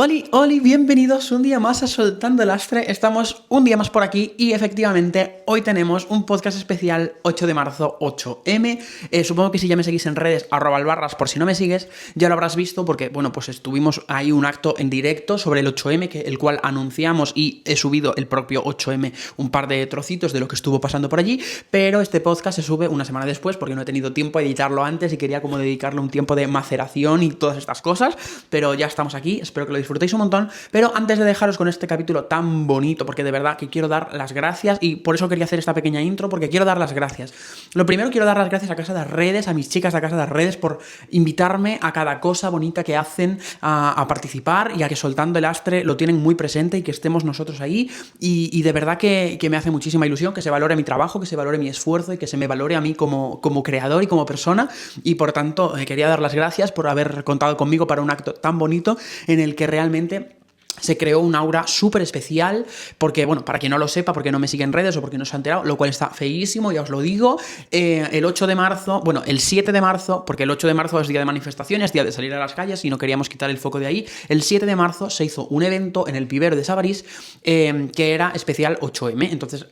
Oli, bienvenidos un día más a Soltando el Lastre. Estamos un día más por aquí y efectivamente hoy tenemos un podcast especial 8 de marzo, 8M. Supongo que si ya me seguís en redes, @albarras, por si no me sigues, ya lo habrás visto porque, bueno, pues estuvimos ahí un acto en directo sobre el 8M, el cual anunciamos y he subido el propio 8M un par de trocitos de lo que estuvo pasando por allí, pero este podcast se sube una semana después porque no he tenido tiempo a editarlo antes y quería como dedicarle un tiempo de maceración y todas estas cosas, pero ya estamos aquí, espero que lo disfrutéis un montón. Pero antes de dejaros con este capítulo tan bonito, porque de verdad que quiero dar las gracias y por eso quería hacer esta pequeña intro, porque quiero dar las gracias. Lo primero, quiero dar las gracias a Casa de Redes, a mis chicas de Casa de Redes, por invitarme a cada cosa bonita que hacen a participar y a que Soltando el Lastre lo tienen muy presente y que estemos nosotros ahí. Y de verdad que me hace muchísima ilusión que se valore mi trabajo, que se valore mi esfuerzo y que se me valore a mí como creador y como persona. Y por tanto, quería dar las gracias por haber contado conmigo para un acto tan bonito en el que realmente se creó un aura súper especial, porque, bueno, para quien no lo sepa, porque no me sigue en redes o porque no se ha enterado, lo cual está feísimo, ya os lo digo, el 8 de marzo, bueno, el 7 de marzo, porque el 8 de marzo es día de manifestaciones, día de salir a las calles y no queríamos quitar el foco de ahí, el 7 de marzo se hizo un evento en el Pibero de Sabarís que era especial 8M, entonces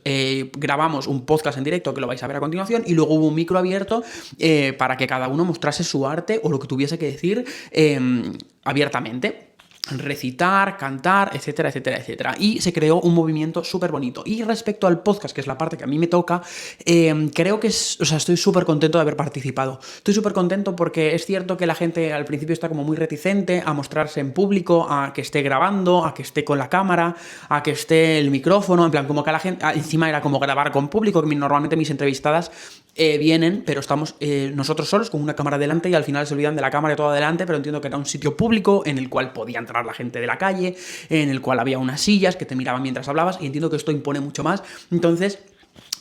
grabamos un podcast en directo que lo vais a ver a continuación y luego hubo un micro abierto para que cada uno mostrase su arte o lo que tuviese que decir abiertamente. Recitar, cantar, etcétera, etcétera, etcétera. Y se creó un movimiento súper bonito. Y respecto al podcast, que es la parte que a mí me toca, creo que estoy súper contento de haber participado. Estoy súper contento porque es cierto que la gente al principio está como muy reticente a mostrarse en público, a que esté grabando, a que esté con la cámara, a que esté el micrófono, en plan, como que la gente, encima era como grabar con público, que normalmente mis entrevistadas vienen, pero estamos nosotros solos con una cámara delante y al final se olvidan de la cámara y todo adelante, pero entiendo que era un sitio público en el cual podía entrar la gente de la calle, en el cual había unas sillas que te miraban mientras hablabas y entiendo que esto impone mucho más. Entonces,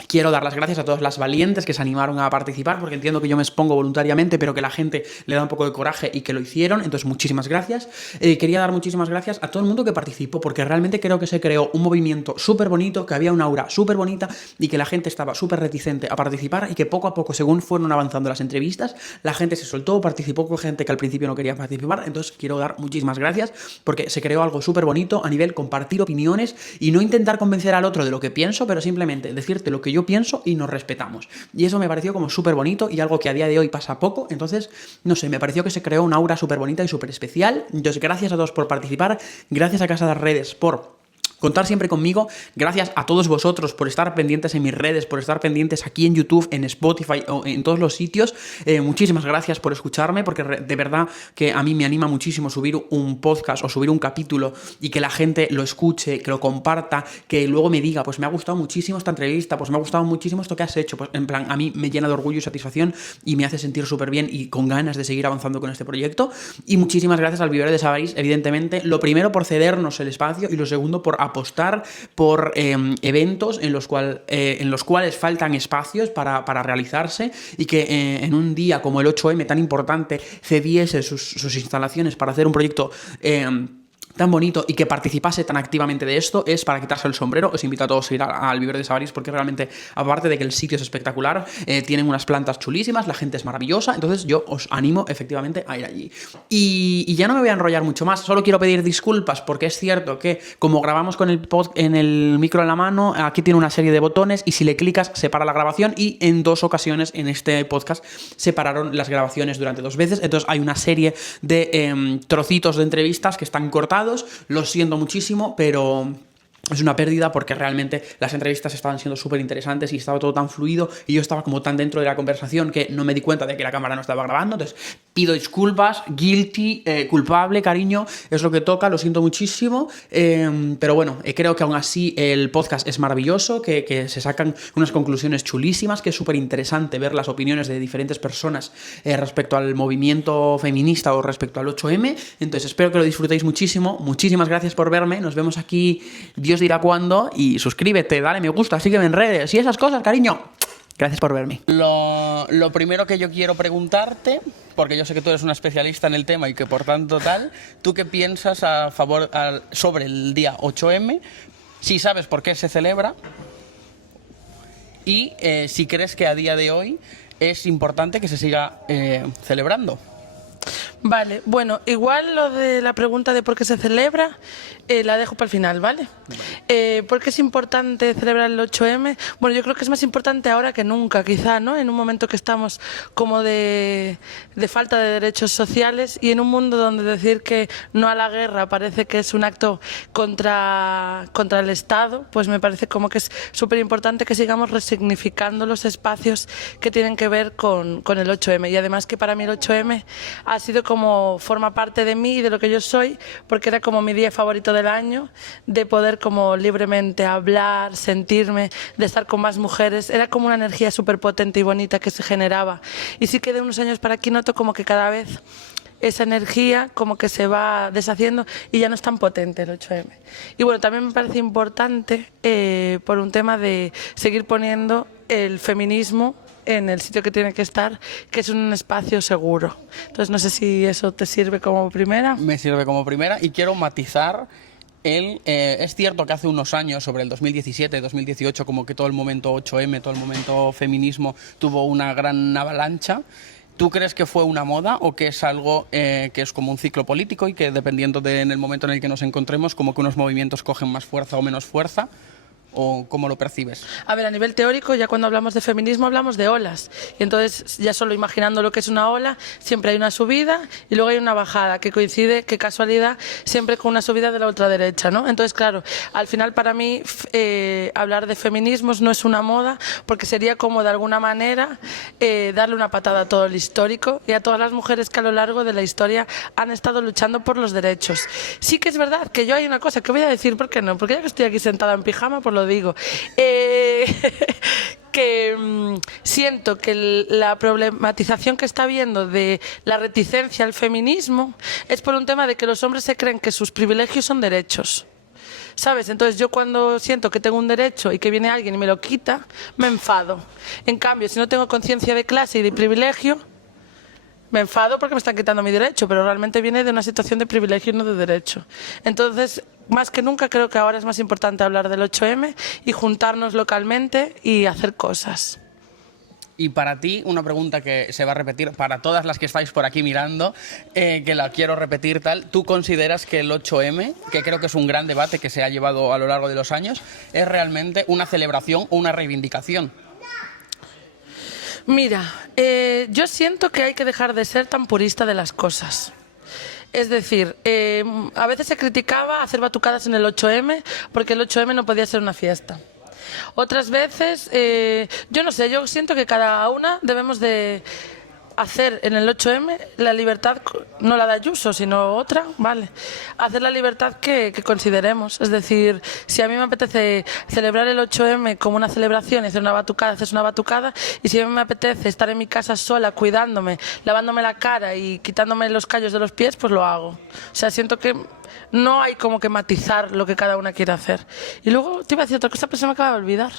quiero dar las gracias a todas las valientes que se animaron a participar, porque entiendo que yo me expongo voluntariamente, pero que la gente le da un poco de coraje y que lo hicieron, entonces muchísimas gracias. Quería dar muchísimas gracias a todo el mundo que participó, porque realmente creo que se creó un movimiento súper bonito, que había una aura súper bonita y que la gente estaba súper reticente a participar y que poco a poco, según fueron avanzando las entrevistas, la gente se soltó, participó con gente que al principio no quería participar, entonces quiero dar muchísimas gracias porque se creó algo súper bonito a nivel compartir opiniones y no intentar convencer al otro de lo que pienso, pero simplemente decirte lo que yo pienso y nos respetamos. Y eso me pareció como súper bonito y algo que a día de hoy pasa poco. Entonces, no sé, me pareció que se creó una aura súper bonita y súper especial. Entonces, gracias a todos por participar, gracias a Casa de Redes por contar siempre conmigo, gracias a todos vosotros por estar pendientes en mis redes, por estar pendientes aquí en YouTube, en Spotify o en todos los sitios. Muchísimas gracias por escucharme, porque de verdad que a mí me anima muchísimo subir un podcast o subir un capítulo y que la gente lo escuche, que lo comparta, que luego me diga, pues me ha gustado muchísimo esta entrevista, pues me ha gustado muchísimo esto que has hecho. Pues en plan, a mí me llena de orgullo y satisfacción y me hace sentir súper bien y con ganas de seguir avanzando con este proyecto. Y muchísimas gracias al Pibero de Sabarís, evidentemente, lo primero por cedernos el espacio y lo segundo por apostar por eventos en los cuales faltan espacios para realizarse y que en un día como el 8M tan importante cediese sus instalaciones para hacer un proyecto tan bonito y que participase tan activamente de esto. Es para quitarse el sombrero. Os invito a todos a ir al Pibero de Sabarís porque realmente, aparte de que el sitio es espectacular, tienen unas plantas chulísimas, la gente es maravillosa, entonces yo os animo efectivamente a ir allí. Y ya no me voy a enrollar mucho más, solo quiero pedir disculpas porque es cierto que como grabamos con en el micro en la mano, aquí tiene una serie de botones y si le clicas se para la grabación y en 2 ocasiones en este podcast se pararon las grabaciones durante 2 veces, entonces hay una serie de trocitos de entrevistas que están cortados. Lo siento muchísimo, pero es una pérdida porque realmente las entrevistas estaban siendo súper interesantes y estaba todo tan fluido y yo estaba como tan dentro de la conversación que no me di cuenta de que la cámara no estaba grabando. Entonces pido disculpas, guilty, culpable, cariño, es lo que toca, lo siento muchísimo, pero bueno, creo que aún así el podcast es maravilloso, que se sacan unas conclusiones chulísimas, que es súper interesante ver las opiniones de diferentes personas respecto al movimiento feminista o respecto al 8M. Entonces espero que lo disfrutéis muchísimo. Muchísimas gracias por verme, nos vemos aquí Dios dirá cuándo, y suscríbete, dale me gusta, sígueme en redes y esas cosas, cariño. Gracias por verme. Lo primero que yo quiero preguntarte, porque yo sé que tú eres una especialista en el tema y que por tanto tal, ¿tú qué piensas sobre el día 8M? Si sabes por qué se celebra y si crees que a día de hoy es importante que se siga celebrando. Vale, bueno, igual lo de la pregunta de por qué se celebra, la dejo para el final, ¿vale? ¿Por qué es importante celebrar el 8M? Bueno, yo creo que es más importante ahora que nunca, quizá, ¿no? En un momento que estamos como de falta de derechos sociales y en un mundo donde decir que no a la guerra parece que es un acto contra el Estado, pues me parece como que es súper importante que sigamos resignificando los espacios que tienen que ver con el 8M. Y además que para mí el 8M ha sido como forma parte de mí y de lo que yo soy, porque era como mi día favorito del año, de poder como libremente hablar, sentirme, de estar con más mujeres. Era como una energía súper potente y bonita que se generaba. Y sí que de unos años para aquí noto como que cada vez esa energía como que se va deshaciendo y ya no es tan potente el 8M. Y bueno, también me parece importante por un tema de seguir poniendo el feminismo en el sitio que tiene que estar, que es un espacio seguro. Entonces no sé si eso te sirve como primera. Me sirve como primera y quiero matizar es cierto que hace unos años, sobre el 2017, 2018, como que todo el momento 8M, todo el momento feminismo tuvo una gran avalancha. ¿Tú crees que fue una moda o que es algo que es como un ciclo político y que dependiendo en el momento en el que nos encontremos, como que unos movimientos cogen más fuerza o menos fuerza? ¿O cómo lo percibes? A ver, a nivel teórico, ya cuando hablamos de feminismo hablamos de olas. Y entonces, ya solo imaginando lo que es una ola, siempre hay una subida y luego hay una bajada, que coincide, qué casualidad, siempre con una subida de la ultraderecha, ¿no? Entonces, claro, al final para mí hablar de feminismos no es una moda, porque sería como de alguna manera darle una patada a todo el histórico y a todas las mujeres que a lo largo de la historia han estado luchando por los derechos. Sí que es verdad que yo hay una cosa que voy a decir, ¿por qué no? Porque ya que estoy aquí sentada en pijama, pues lo digo. Que siento que la problematización que está habiendo de la reticencia al feminismo es por un tema de que los hombres se creen que sus privilegios son derechos. ¿Sabes? Entonces yo cuando siento que tengo un derecho y que viene alguien y me lo quita, me enfado. En cambio, si no tengo conciencia de clase y de privilegio, me enfado porque me están quitando mi derecho, pero realmente viene de una situación de privilegio y no de derecho. Entonces, más que nunca, creo que ahora es más importante hablar del 8M y juntarnos localmente y hacer cosas. Y para ti, una pregunta que se va a repetir para todas las que estáis por aquí mirando, que la quiero repetir tal. ¿Tú consideras que el 8M, que creo que es un gran debate que se ha llevado a lo largo de los años, es realmente una celebración o una reivindicación? Mira, yo siento que hay que dejar de ser tan purista de las cosas. Es decir, a veces se criticaba hacer batucadas en el 8M porque el 8M no podía ser una fiesta. Otras veces, yo no sé, yo siento que cada una debemos de hacer en el 8M la libertad, no la de Ayuso, sino otra, ¿vale? Hacer la libertad que consideremos. Es decir, si a mí me apetece celebrar el 8M como una celebración y hacer una batucada, haces una batucada. Y si a mí me apetece estar en mi casa sola, cuidándome, lavándome la cara y quitándome los callos de los pies, pues lo hago. O sea, siento que no hay como que matizar lo que cada una quiere hacer. Y luego te iba a decir otra cosa, pero se me acaba de olvidar.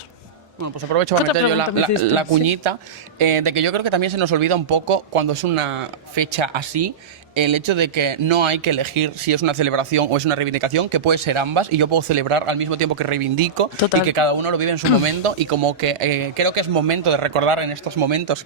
Bueno, pues aprovecho para meter yo la cuñita, de que yo creo que también se nos olvida un poco cuando es una fecha así, el hecho de que no hay que elegir si es una celebración o es una reivindicación, que puede ser ambas, y yo puedo celebrar al mismo tiempo que reivindico. Total. Y que cada uno lo vive en su momento, y como que creo que es momento de recordar en estos momentos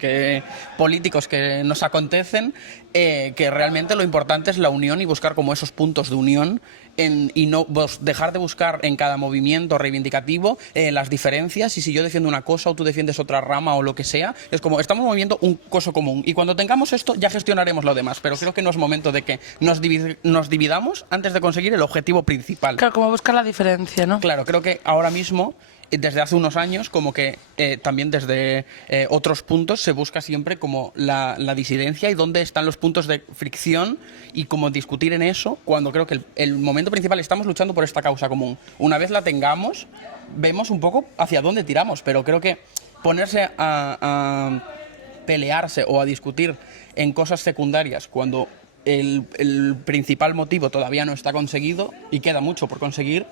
políticos que nos acontecen, que realmente lo importante es la unión y buscar como esos puntos de unión y no dejar de buscar en cada movimiento reivindicativo las diferencias, y si yo defiendo una cosa o tú defiendes otra rama o lo que sea, es como estamos moviendo un coso común y cuando tengamos esto ya gestionaremos lo demás, pero creo que no es momento de que nos dividamos antes de conseguir el objetivo principal. Claro, como buscar la diferencia, ¿no? Claro, creo que ahora mismo, desde hace unos años, como que también desde otros puntos se busca siempre como la disidencia y dónde están los puntos de fricción y como discutir en eso, cuando creo que el momento principal estamos luchando por esta causa común. Una vez la tengamos, vemos un poco hacia dónde tiramos, pero creo que ponerse a pelearse o a discutir en cosas secundarias cuando el principal motivo todavía no está conseguido y queda mucho por conseguir,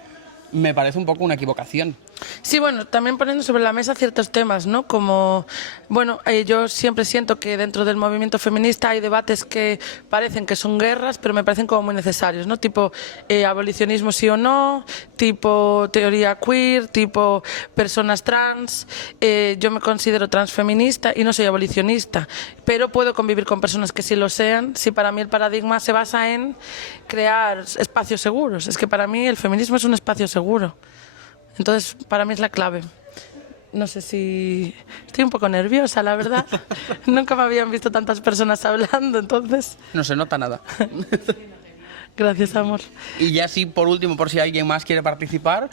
me parece un poco una equivocación. Sí, bueno, también poniendo sobre la mesa ciertos temas, ¿no? Como, bueno, yo siempre siento que dentro del movimiento feminista hay debates que parecen que son guerras, pero me parecen como muy necesarios, ¿no? Tipo abolicionismo sí o no, tipo teoría queer, tipo personas trans. Yo me considero transfeminista y no soy abolicionista, pero puedo convivir con personas que sí lo sean, si para mí el paradigma se basa en crear espacios seguros. Es que para mí el feminismo es un espacio seguro. Entonces, para mí es la clave. No sé si... Estoy un poco nerviosa, la verdad. Nunca me habían visto tantas personas hablando, entonces... No se nota nada. Gracias, amor. Y ya sí, por último, por si alguien más quiere participar,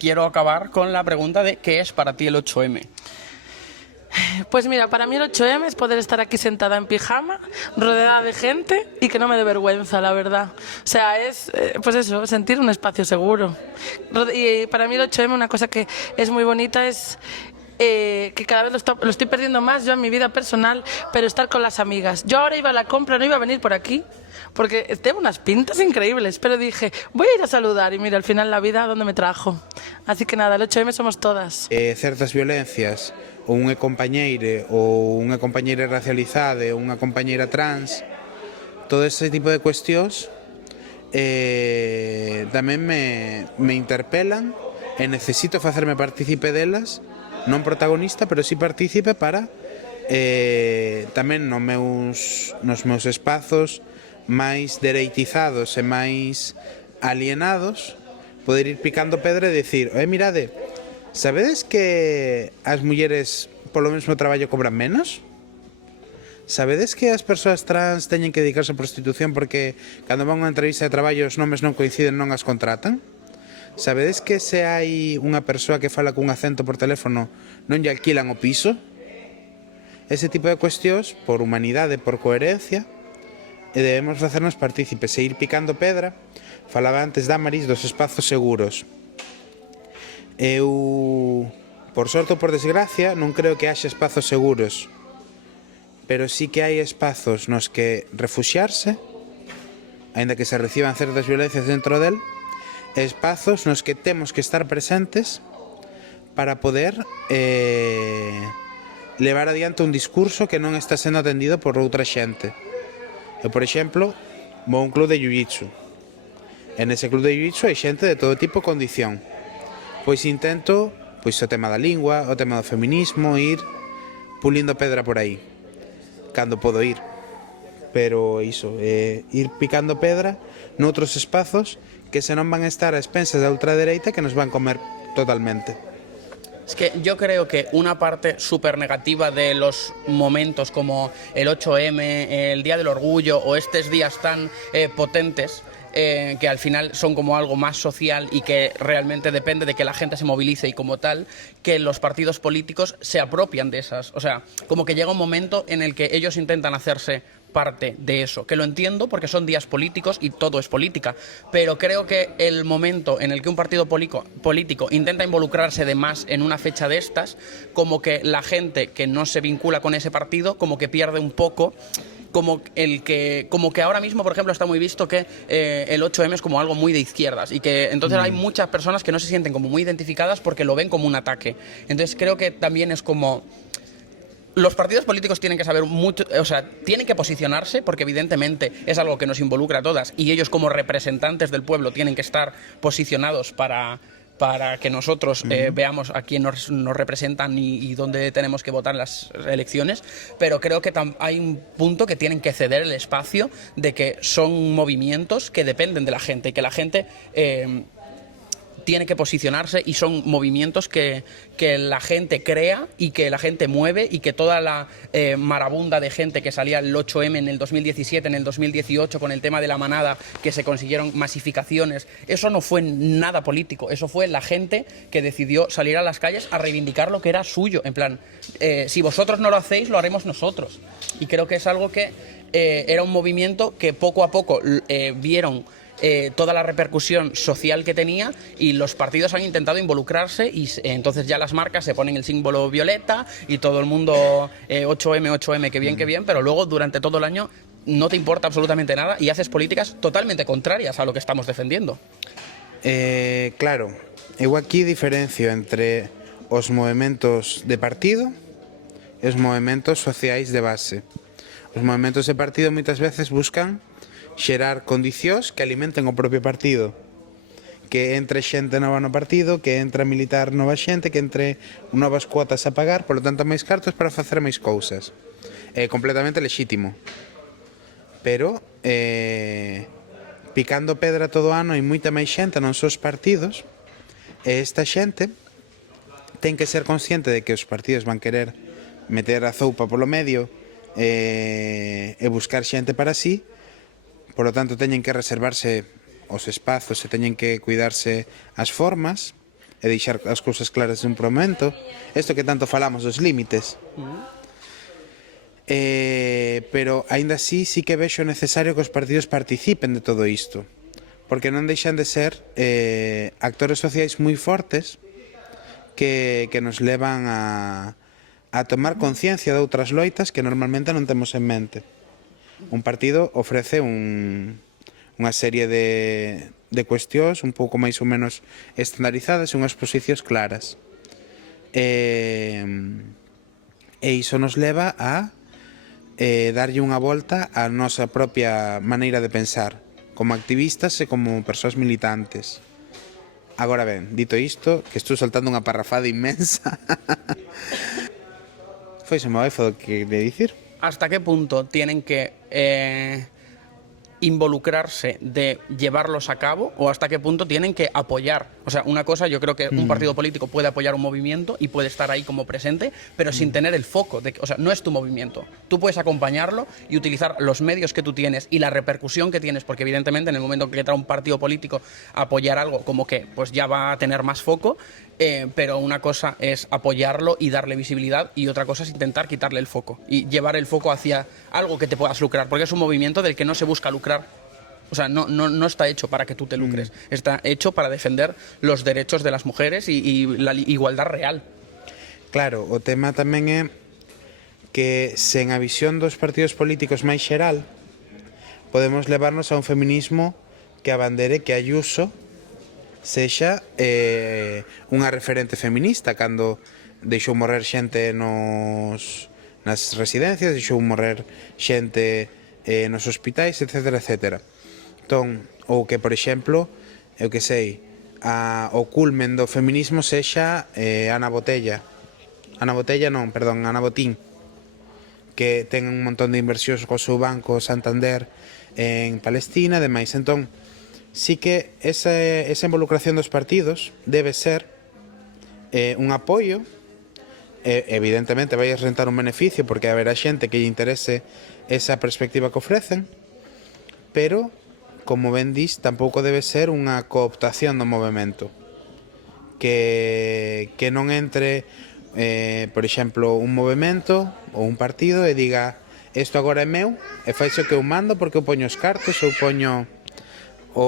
quiero acabar con la pregunta de ¿qué es para ti el 8M? Pues mira, para mí el 8M es poder estar aquí sentada en pijama, rodeada de gente y que no me dé vergüenza, la verdad. O sea, es, pues eso, sentir un espacio seguro. Y para mí el 8M, una cosa que es muy bonita es que cada vez lo estoy perdiendo más yo en mi vida personal, pero estar con las amigas. Yo ahora iba a la compra, no iba a venir por aquí, porque tengo unas pintas increíbles, pero dije, voy a ir a saludar y mira, al final la vida, ¿dónde me trajo? Así que nada, el 8M somos todas. Certas violencias, ou unha compañeira racializada ou unha compañeira trans, todo ese tipo de cuestións tamén me interpelan e necesito facerme partícipe delas, non protagonista, pero sí partícipe para tamén nos meus espazos máis dereitizados e máis alienados poder ir picando pedra e dicir, mirade, sabedes que as mulleres polo mesmo traballo cobran menos? Sabedes que as persoas trans teñen que dedicarse a prostitución porque cando van a unha entrevista de traballo os nomes non coinciden, non as contratan? Sabedes que se hai unha persoa que fala cun acento por teléfono non lle alquilan o piso? Ese tipo de cuestións, por humanidade, por coherencia, e debemos facernos partícipes e ir picando pedra. Falaba antes Damaris dos espazos seguros. Eu, por sorte ou por desgracia, non creo que haxa espazos seguros, pero sí que hai espazos nos que refuxiarse, aínda que se reciban certas violencias dentro del, e espazos nos que temos que estar presentes para poder levar adiante un discurso que non está sendo atendido por outra xente. Eu, por exemplo, vou a un club de jiu-jitsu. En ese club de jiu-jitsu hai xente de todo tipo e condición. Pois intento, pois o tema da lingua, o tema do feminismo, ir pulindo pedra por aí, cando podo ir. Pero iso, ir picando pedra noutros espazos que se non van a estar a expensas da ultradereita que nos van comer totalmente. Es que yo creo que una parte súper negativa de los momentos como el 8M, el Día del Orgullo o estos días tan potentes, que al final son como algo más social y que realmente depende de que la gente se movilice y como tal, que los partidos políticos se apropian de esas. O sea, como que llega un momento en el que ellos intentan hacerse parte de eso, que lo entiendo porque son días políticos y todo es política, pero creo que el momento en el que un partido político intenta involucrarse de más en una fecha de estas, como que la gente que no se vincula con ese partido, como que pierde un poco, como que ahora mismo, por ejemplo, está muy visto que el 8M es como algo muy de izquierdas y que entonces hay muchas personas que no se sienten como muy identificadas porque lo ven como un ataque. Entonces creo que también es como... Los partidos políticos tienen que saber mucho, o sea, tienen que posicionarse porque evidentemente es algo que nos involucra a todas y ellos como representantes del pueblo tienen que estar posicionados para que nosotros veamos a quién nos representan y dónde tenemos que votar en las elecciones, pero creo que hay un punto que tienen que ceder el espacio de que son movimientos que dependen de la gente y que la gente... tiene que posicionarse y son movimientos que la gente crea y que la gente mueve y que toda la marabunda de gente que salía el 8M en el 2017, en el 2018 con el tema de la manada, que se consiguieron masificaciones, eso no fue nada político, eso fue la gente que decidió salir a las calles a reivindicar lo que era suyo, en plan, si vosotros no lo hacéis, lo haremos nosotros. Y creo que es algo que era un movimiento que poco a poco vieron toda la repercusión social que tenía y los partidos han intentado involucrarse y entonces ya las marcas se ponen el símbolo violeta y todo el mundo 8M, 8M, qué bien, pero luego durante todo el año no te importa absolutamente nada y haces políticas totalmente contrarias a lo que estamos defendiendo. Claro, eu aquí diferencio entre os movementos de partido e os movementos sociais de base. Os movementos de partido moitas veces buscan xerar condicións que alimenten o propio partido, que entre xente nova no partido, que entre a militar nova xente, que entre novas cuotas a pagar, polo tanto máis cartos para facer máis cousas. É completamente lexítimo. Pero picando pedra todo ano hai moita máis xente non só os partidos, e esta xente ten que ser consciente de que os partidos van querer meter a zoupa polo medio e buscar xente para sí, por lo tanto teñen que reservarse os espazos e teñen que cuidarse as formas e deixar as cousas claras dun momento. Isto que tanto falamos dos límites. Pero aínda así sí que vexo necesario que os partidos participen de todo isto, porque non deixan de ser actores sociais moi fortes que nos levan a tomar conciencia de outras loitas que normalmente non temos en mente. Un partido ofrece unha serie de cuestións un pouco máis ou menos estandarizadas e unhas posicións claras. E iso nos leva a darlle unha volta á nosa propia maneira de pensar, como activistas e como persoas militantes. Agora ben, dito isto, que estou soltando unha parrafada inmensa, foi se me vai o que de dicir. ¿Hasta qué punto tienen que involucrarse de llevarlos a cabo o hasta qué punto tienen que apoyar? O sea, una cosa, yo creo que un partido político puede apoyar un movimiento y puede estar ahí como presente, pero sin tener el foco, o sea, no es tu movimiento. Tú puedes acompañarlo y utilizar los medios que tú tienes y la repercusión que tienes, porque evidentemente en el momento que entra un partido político a apoyar algo, como que pues ya va a tener más foco, pero una cosa es apoyarlo y darle visibilidad y otra cosa es intentar quitarle el foco y llevar el foco hacia algo que te puedas lucrar, porque es un movimiento del que no se busca lucrar. O sea, no está hecho para que tú te lucres, está hecho para defender los derechos de las mujeres y la igualdad real. Claro, o tema tamén é que sen a visión dos partidos políticos máis xeral podemos levarnos a un feminismo que abandere que Ayuso sexa unha referente feminista cando deixou morrer xente nas residencias, deixou morrer xente nos hospitais, etc, etc. Entón, ou que, por exemplo, eu que sei, o culmen do feminismo sexa Ana Botín, que ten un montón de inversións co seu banco Santander en Palestina, demais. Entón, sí que esa involucración dos partidos debe ser un apoio, evidentemente vai a rentar un beneficio porque haberá xente que lle interese esa perspectiva que ofrecen, pero como ben dis, tampouco debe ser unha cooptación do movimento que non entre por exemplo, un movimento ou un partido e diga isto agora é meu e faixo que eu mando porque eu poño os cartos ou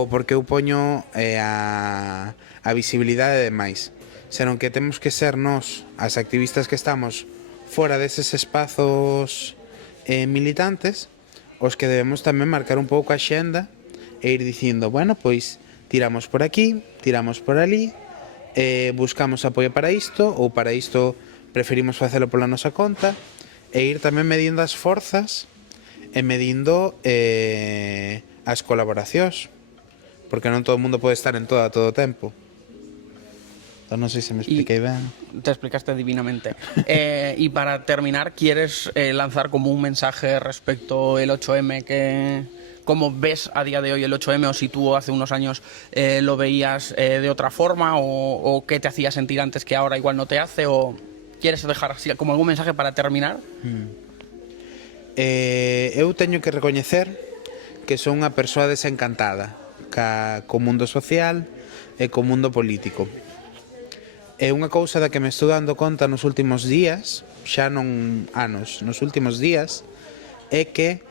porque eu poño a visibilidade e demais, senón que temos que ser nós, as activistas que estamos fora deses espazos militantes, os que debemos tamén marcar un pouco a xenda e ir dicindo, bueno, pois tiramos por aquí, tiramos por ali, buscamos apoio para isto, ou para isto preferimos facelo pola nosa conta, e ir tamén medindo as forzas e medindo as colaboracións, porque non todo o mundo pode estar en todo tempo. Non sei se me expliquei ben. Te explicaste divinamente. Y para terminar, ¿quieres lanzar como un mensaje respecto el 8M ¿Cómo ves a día de hoy el 8M o si tú hace unos años lo veías de otra forma o qué te hacía sentir antes que ahora igual no te hace o quieres dejar así como algún mensaje para terminar? Eu teño que recoñecer que son unha persoa desencantada co mundo social e co mundo político. É unha cousa da que me estou dando conta nos últimos días, xa non anos, nos últimos días, é que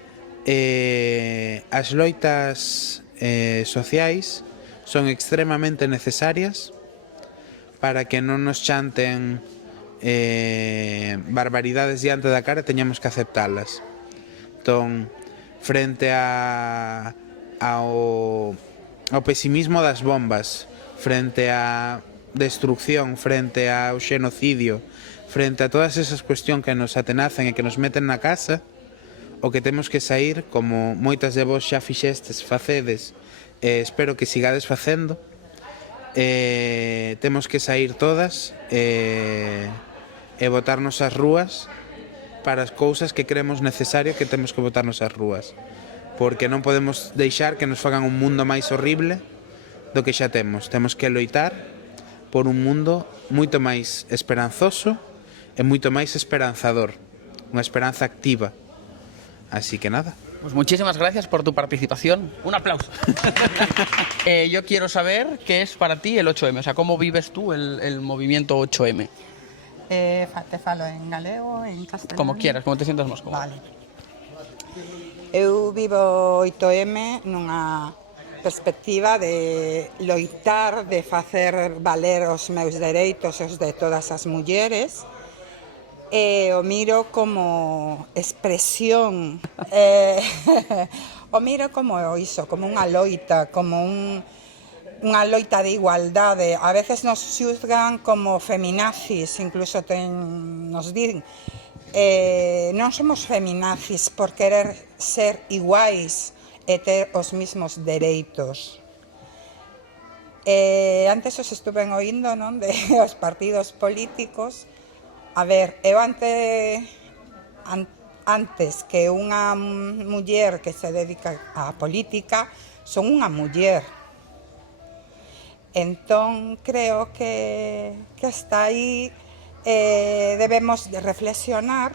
as loitas sociais son extremamente necesarias para que non nos chanten barbaridades diante da cara e teñamos que aceptalas. Entón, frente ao pesimismo das bombas, frente a destrucción, frente ao xenocidio, frente a todas esas cuestións que nos atenazan e que nos meten na casa, o que temos que sair, como moitas de vos xa fixestes, facedes, espero que sigades facendo, temos que sair todas e botarnos ás rúas para as cousas que creemos necesario que temos que botarnos ás rúas, porque non podemos deixar que nos fagan un mundo máis horrible do que xa temos. Temos que loitar por un mundo moito máis esperanzoso e moito máis esperanzador, unha esperanza activa. Así que nada. Pues muchísimas gracias por tu participación. Un aplauso. Yo quiero saber qué es para ti el 8M, o sea, cómo vives tú el movimiento 8M. Te falo en galego, en castelán. Como quieras, como te sientas más cómodo. Vale. Eu vivo 8M nunha perspectiva de loitar, de facer valer os meus dereitos, os de todas as mulleres, e o miro como expresión, o miro como iso, como unha loita, como unha loita de igualdade. A veces nos xuzgan como feminazis, incluso nos din, non somos feminazis por querer ser iguais e ter os mismos dereitos. Antes os estuve oindo, non, de os partidos políticos. A ver, eu antes que unha muller que se dedica á política, son unha muller. Entón, creo que hasta aí debemos de reflexionar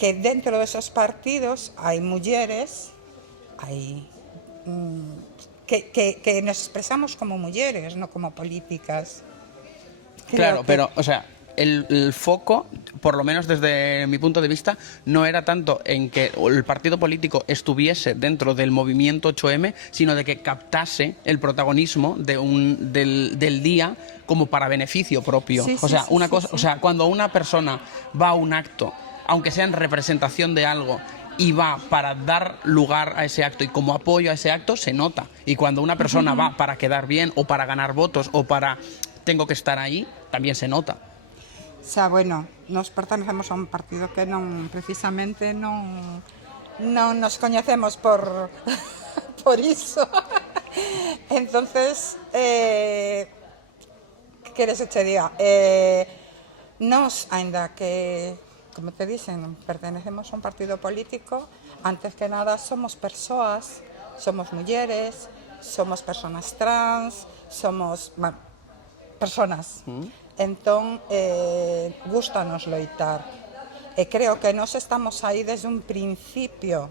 que dentro desos partidos hai mulleres, hai que nos expresamos como mulleres, non como políticas. Claro, pero, o sea, el foco, por lo menos desde mi punto de vista, no era tanto en que el partido político estuviese dentro del movimiento 8M, sino de que captase el protagonismo del día como para beneficio propio. Sí, o sea, sí, una sí, cosa, sí. o sea, cuando una persona va a un acto, aunque sea en representación de algo, y va para dar lugar a ese acto y como apoyo a ese acto, se nota. Y cuando una persona va para quedar bien o para ganar votos o para tengo que estar ahí, también se nota. O sea, bueno, nos pertenecemos a un partido que non, precisamente, non nos coñecemos por iso. Entonces, que queres que che diga? Nos, aínda que, como te dicen, pertenecemos a un partido político, antes que nada somos persoas, somos mulleres, somos personas trans, somos, bueno, personas. Entón, gústanos loitar. E creo que nós estamos aí desde un principio.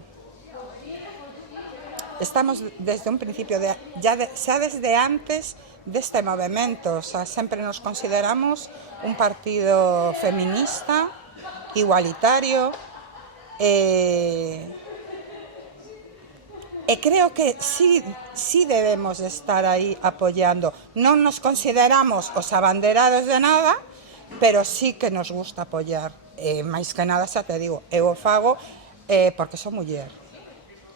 Estamos desde un principio, xa desde antes deste movimento. O sea, sempre nos consideramos un partido feminista, igualitario, e creo que sí debemos estar aí apoiando. Non nos consideramos os abanderados de nada, pero sí que nos gusta apoiar. Máis que nada, xa te digo, eu o fago porque son muller.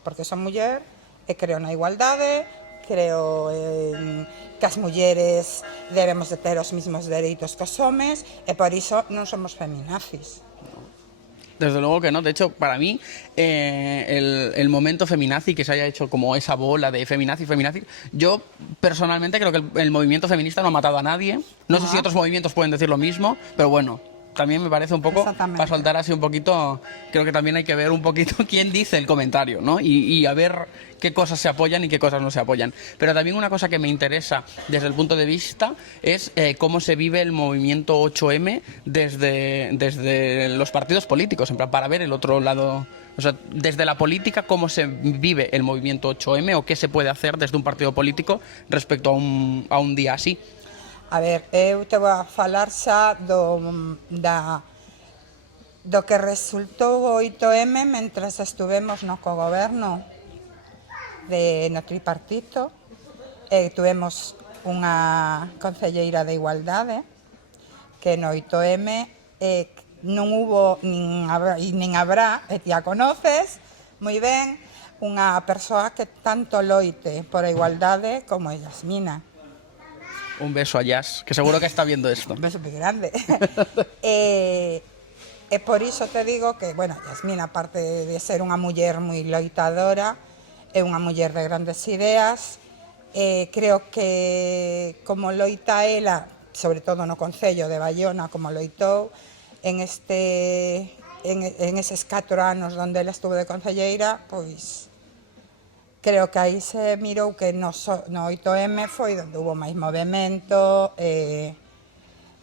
Porque son muller e creo na igualdade, creo que as mulleres debemos de ter os mismos dereitos que os homes, e por iso non somos feminazis. Desde luego que no. De hecho, para mí, el momento feminazi, que se haya hecho como esa bola de feminazi, yo personalmente creo que el movimiento feminista no ha matado a nadie. No sé si otros movimientos pueden decir lo mismo, pero bueno, también me parece un poco, para soltar así un poquito, creo que también hay que ver un poquito quién dice el comentario, ¿no? Y a ver qué cosas se apoyan y qué cosas no se apoyan. Pero también una cosa que me interesa desde el punto de vista es cómo se vive el movimiento 8M desde los partidos políticos, en plan, para ver el otro lado, o sea, desde la política, cómo se vive el movimiento 8M o qué se puede hacer desde un partido político respecto a un día así. A ver, eu te vou a falar xa do que resultou o 8M mentras estuvemos no cogoberno no tripartito. Tuvemos unha concelleira de igualdade que no 8M non hubo nin habrá, e ti a conoces moi ben, unha persoa que tanto loite por a igualdade como Yasmina. Un beso a Jazz, que seguro que está viendo esto. Un beso moi grande. E por iso te digo que, bueno, Yasmín, aparte de ser unha muller moi loitadora, é unha muller de grandes ideas, creo que como loita ela, sobre todo no Concello de Baiona, como loitou, en eses 4 anos onde ela estuvo de concelleira, pois creo que aí se mirou que no 8M foi onde hubo máis movimento, e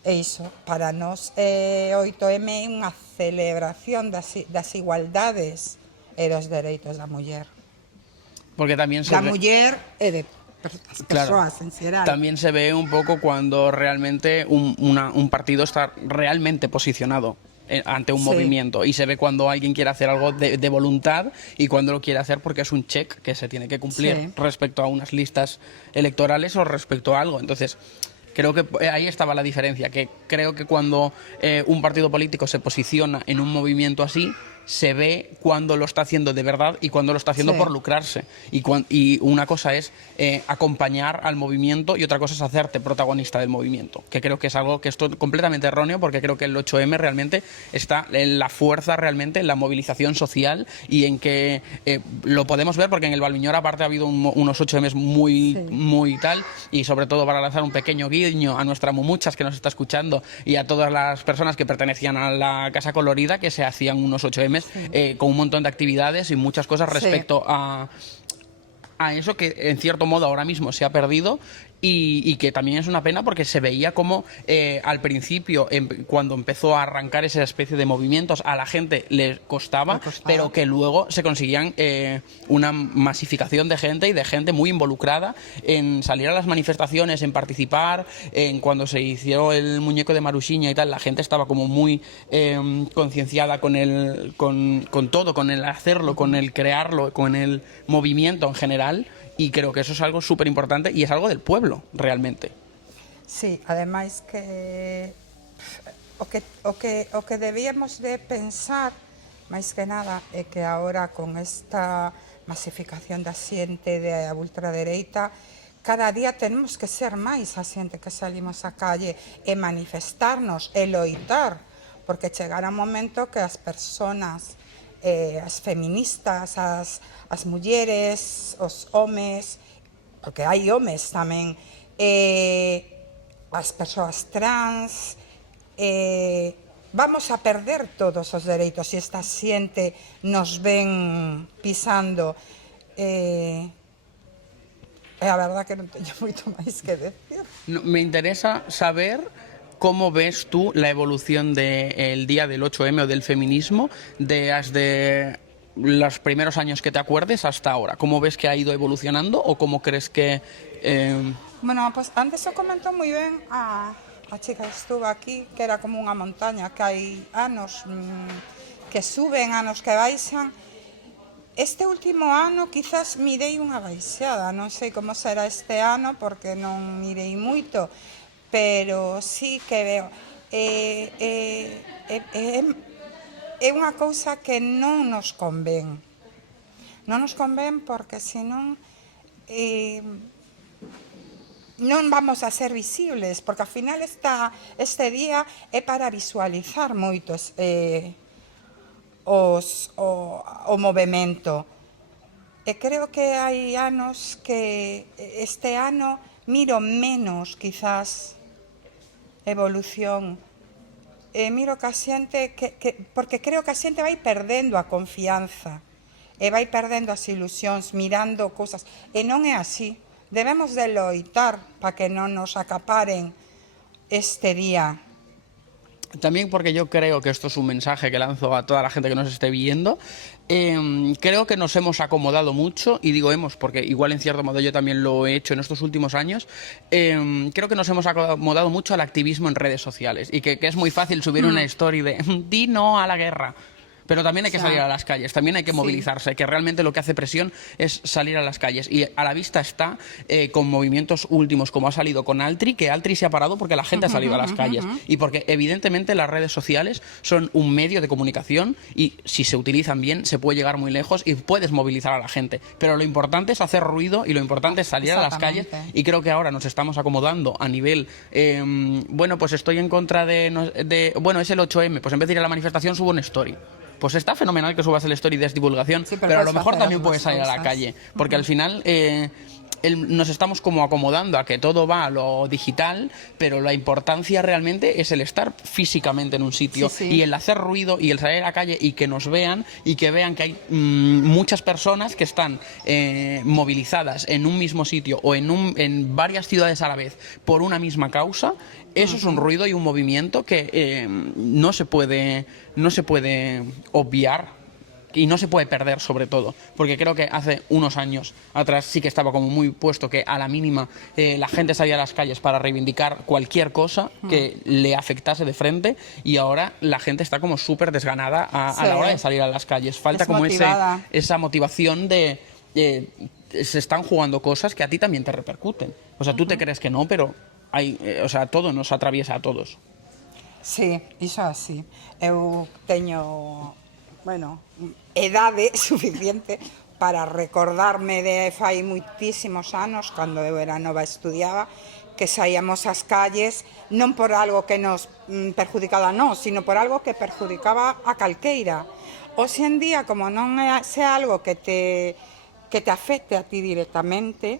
iso, para nós 8M é unha celebración das igualdades e dos dereitos da muller. Porque también se Da ve... muller e de as persoas en xeral. También se ve un poco cuando realmente un partido está realmente posicionado ante un movimiento, y se ve cuando alguien quiere hacer algo de voluntad y cuando lo quiere hacer porque es un check que se tiene que cumplir respecto a unas listas electorales o respecto a algo. Entonces, creo que ahí estaba la diferencia, que creo que cuando un partido político se posiciona en un movimiento así, se ve cuando lo está haciendo de verdad y cuando lo está haciendo por lucrarse. Y una cosa es acompañar al movimiento y otra cosa es hacerte protagonista del movimiento, que creo que es algo que es completamente erróneo, porque creo que el 8M realmente está en la fuerza, realmente en la movilización social, y en que lo podemos ver porque en el Valmiñor aparte ha habido unos 8Ms muy tal, y sobre todo para lanzar un pequeño guiño a nuestra Mumuchas que nos está escuchando y a todas las personas que pertenecían a la Casa Colorida, que se hacían unos 8Ms con un montón de actividades y muchas cosas respecto a eso que en cierto modo ahora mismo se ha perdido, y que también es una pena porque se veía como al principio, cuando empezó a arrancar esa especie de movimientos, a la gente le costaba, pero que luego se conseguían una masificación de gente y de gente muy involucrada en salir a las manifestaciones, en participar, en cuando se hizo el muñeco de Maruxiña y tal, la gente estaba como muy concienciada con todo, con el hacerlo, con el crearlo, con el movimiento en general. Y creo que eso es algo súper importante y es algo del pueblo, realmente. Sí, ademais que o que debíamos de pensar, máis que nada, é que agora con esta masificación da xente da ultradereita, cada día tenemos que ser máis a xente que salimos á calle e manifestarnos e loitar, porque chegará un momento que as persoas, as feministas, as mulleres, os homes, porque hai homes tamén, as persoas trans, vamos a perder todos os dereitos se esta xente nos ven pisando. E a verdad que non teño moito máis que decir. Me interesa saber cómo ves tú la evolución del día del 8M o del feminismo desde los primeros años que te acuerdes hasta ahora. ¿Cómo ves que ha ido evolucionando o cómo crees que...? Bueno, pues antes o comentou moi ben a chica que estuvo aquí, que era como unha montaña, que hai anos que suben, anos que baixan. Este último ano quizás mirei unha baixada, non sei como será este ano porque non mirei moito, pero sí que veo. É unha cousa que non nos convén. Non nos convén porque senón non vamos a ser visibles, porque ao final este día é para visualizar moitos o movimento. E creo que hai anos que este ano miro menos, quizás, evolución. Miro que a xente, porque creo que a xente vai perdendo a confianza e vai perdendo as ilusións mirando cousas, e non é así. Debemos de loitar para que non nos acaparen este día. También porque yo creo que esto es un mensaje que lanzo a toda la gente que nos esté viendo. Creo que nos hemos acomodado mucho, y digo hemos porque igual en cierto modo yo también lo he hecho en estos últimos años. Creo que nos hemos acomodado mucho al activismo en redes sociales, y que es muy fácil subir una story de di no a la guerra. Pero también hay que salir a las calles, también hay que Sí. movilizarse, que realmente lo que hace presión es salir a las calles. Y a la vista está con movimientos últimos, como ha salido con Altri, que Altri se ha parado porque la gente ha salido a las calles. Y porque evidentemente las redes sociales son un medio de comunicación y si se utilizan bien se puede llegar muy lejos y puedes movilizar a la gente. Pero lo importante es hacer ruido y lo importante es salir a las calles. Y creo que ahora nos estamos acomodando a nivel, bueno, pues estoy en contra bueno, es el 8M, pues en vez de ir a la manifestación subo una story. Pues está fenomenal que subas el story de divulgación, Sí, pero a lo puedes mejor hacer también puedes salir a la cosas. calle, porque al final nos estamos como acomodando a que todo va a lo digital, pero la importancia realmente es el estar físicamente en un sitio Sí. y el hacer ruido y el salir a la calle y que nos vean y que vean que hay muchas personas que están movilizadas en un mismo sitio o en varias ciudades a la vez por una misma causa. Eso es un ruido y un movimiento que no se puede obviar y no se puede perder, sobre todo, porque creo que hace unos años atrás sí que estaba como muy puesto que a la mínima la gente salía a las calles para reivindicar cualquier cosa que le afectase de frente, y ahora la gente está como súper desganada a la hora de salir a las calles. Falta como esa motivación de se están jugando cosas que a ti también te repercuten. O sea, tú te crees que no, pero o sea, todo nos atraviesa a todos. Sí, iso así. Eu teño, bueno, edade suficiente para recordarme de fai moitísimos anos, cando eu era nova estudiaba, que saíamos ás calles non por algo que nos perjudicaba a nós, sino por algo que perjudicaba a calqueira. Hoxe en día, como non sea algo que te afecte a ti directamente,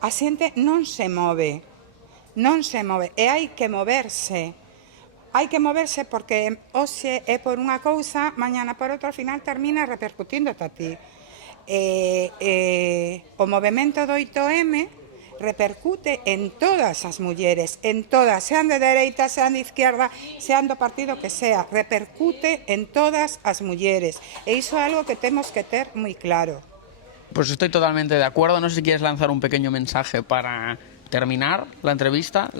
a xente non se move, e hai que moverse. Hai que moverse porque hoxe é por unha cousa, mañana por outra, ao final termina repercutindo a ti. O movemento do 8M repercute en todas as mulleres, en todas, sean de dereita, sean de izquierda, sean do partido que sea, repercute en todas as mulleres. E iso é algo que temos que ter moi claro. Pues estoy totalmente de acuerdo. No sé si quieres lanzar un pequeño mensaje para terminar la entrevista,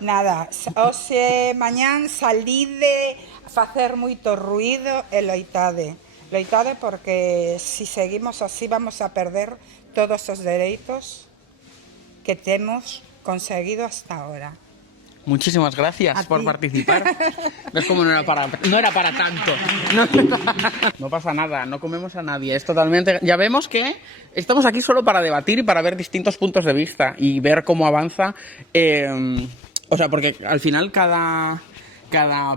Nada, hoxe mañán salide a facer moito ruido e loitade. Loitade porque se seguimos así vamos a perder todos os dereitos que temos conseguido hasta ahora. Muchísimas gracias por participar. ¿Ves cómo no era para tanto? No pasa nada, no comemos a nadie. Es totalmente. Ya vemos que estamos aquí solo para debatir y para ver distintos puntos de vista y ver cómo avanza. O sea, porque al final cada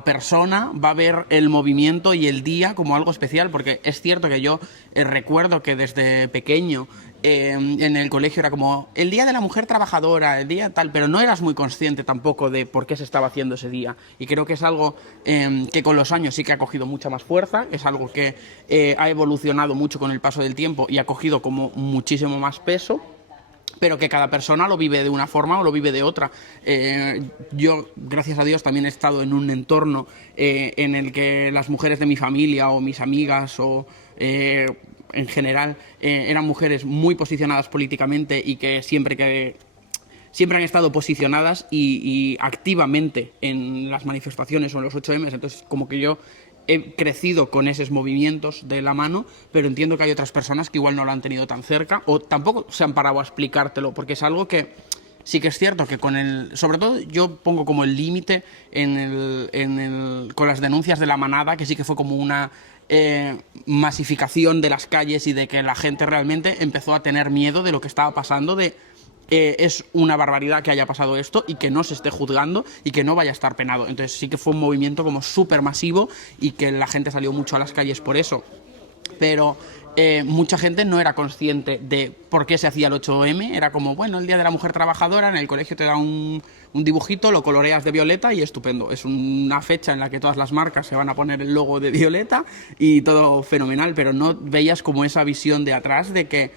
persona va a ver el movimiento y el día como algo especial, porque es cierto que yo recuerdo que desde pequeño en el colegio era como el Día de la Mujer Trabajadora, el día tal, pero no eras muy consciente tampoco de por qué se estaba haciendo ese día. Y creo que es algo que con los años sí que ha cogido mucha más fuerza, es algo que ha evolucionado mucho con el paso del tiempo y ha cogido como muchísimo más peso, pero que cada persona lo vive de una forma o lo vive de otra. Yo, gracias a Dios, también he estado en un entorno en el que las mujeres de mi familia o mis amigas o en general eran mujeres muy posicionadas políticamente y que siempre han estado posicionadas y activamente en las manifestaciones o en los 8M. Entonces, como que yo he crecido con esos movimientos de la mano, pero entiendo que hay otras personas que igual no lo han tenido tan cerca o tampoco se han parado a explicártelo, porque es algo que sí que es cierto que sobre todo yo pongo como el límite con las denuncias de la manada, que sí que fue como una masificación de las calles y de que la gente realmente empezó a tener miedo de lo que estaba pasando, es una barbaridad que haya pasado esto y que no se esté juzgando y que no vaya a estar penado. Entonces sí que fue un movimiento como súper masivo y que la gente salió mucho a las calles por eso. Pero mucha gente no era consciente de por qué se hacía el 8M. Era como, bueno, el Día de la Mujer Trabajadora, en el colegio te da un dibujito, lo coloreas de violeta y estupendo. Es una fecha en la que todas las marcas se van a poner el logo de violeta y todo fenomenal, pero no veías como esa visión de atrás de que